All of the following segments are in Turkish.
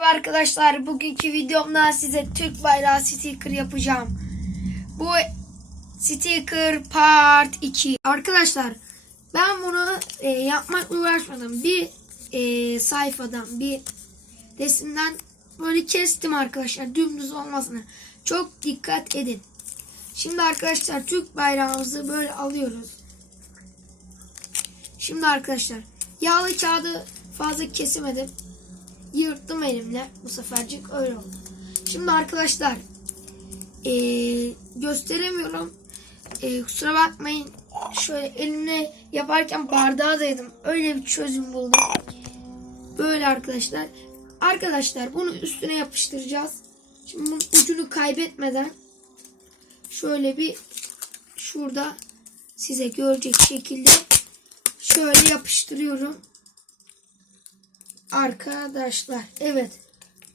Merhaba arkadaşlar. Bugünkü videomda size Türk bayrağı sticker yapacağım. Bu sticker part 2. Arkadaşlar ben bunu e, yapmakla uğraşmadım. Bir e, sayfadan bir resimden böyle kestim arkadaşlar. Dümdüz olmasına. Çok dikkat edin. Şimdi arkadaşlar Türk bayrağımızı böyle alıyoruz. Şimdi arkadaşlar yağlı kağıdı fazla kesemedim yırttım elimle. Bu sefercik öyle oldu. Şimdi arkadaşlar eee, gösteremiyorum. Eee, kusura bakmayın. Şöyle elimle yaparken bardağa dayadım. Öyle bir çözüm buldum. Böyle arkadaşlar. Arkadaşlar bunu üstüne yapıştıracağız. Şimdi bunun ucunu kaybetmeden şöyle bir şurada size görecek şekilde şöyle yapıştırıyorum. Arkadaşlar evet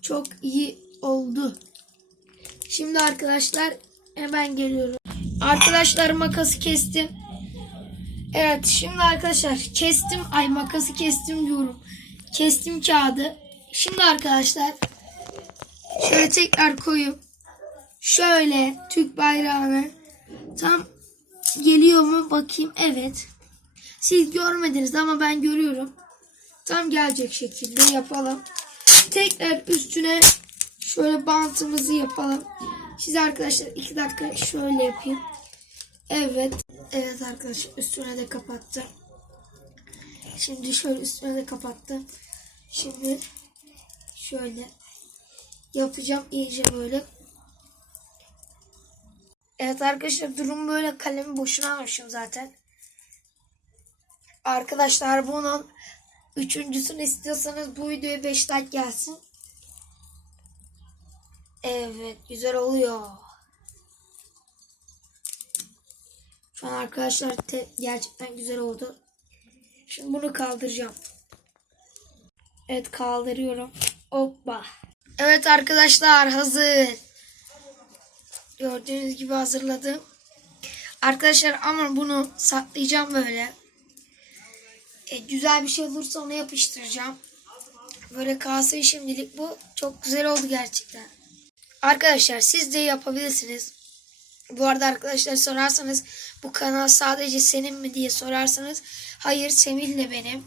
çok iyi oldu. Şimdi arkadaşlar hemen geliyorum. Arkadaşlar makası kestim. Evet şimdi arkadaşlar kestim. Ay makası kestim diyorum. Kestim kağıdı. Şimdi arkadaşlar şöyle tekrar koyup şöyle Türk bayrağını tam geliyor mu bakayım. Evet. Siz görmediniz ama ben görüyorum tam gelecek şekilde yapalım. Tekrar üstüne şöyle bantımızı yapalım. Size arkadaşlar iki dakika şöyle yapayım. Evet. Evet arkadaşlar üstüne de kapattım. Şimdi şöyle üstüne de kapattım. Şimdi şöyle yapacağım iyice böyle. Evet arkadaşlar durum böyle kalemi boşuna almışım zaten. Arkadaşlar bunun Üçüncüsünü istiyorsanız bu videoya 5 like gelsin. Evet güzel oluyor. Şu an arkadaşlar te- gerçekten güzel oldu. Şimdi bunu kaldıracağım. Evet kaldırıyorum. Hoppa. Evet arkadaşlar hazır. Gördüğünüz gibi hazırladım. Arkadaşlar ama bunu saklayacağım böyle. E, güzel bir şey olursa onu yapıştıracağım. Böyle kalsın şimdilik bu. Çok güzel oldu gerçekten. Arkadaşlar siz de yapabilirsiniz. Bu arada arkadaşlar sorarsanız bu kanal sadece senin mi diye sorarsanız hayır Semih de benim.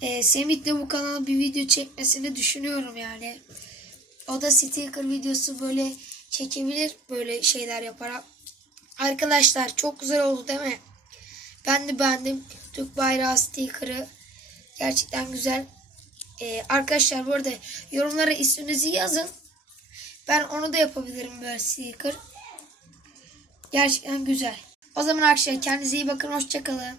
E, Semih de bu kanala bir video çekmesini düşünüyorum yani. O da sticker videosu böyle çekebilir böyle şeyler yaparak. Arkadaşlar çok güzel oldu değil mi? Ben de beğendim. Türk bayrağı sticker'ı. Gerçekten güzel. Ee, arkadaşlar bu arada yorumlara isminizi yazın. Ben onu da yapabilirim böyle sticker. Gerçekten güzel. O zaman arkadaşlar kendinize iyi bakın. Hoşçakalın.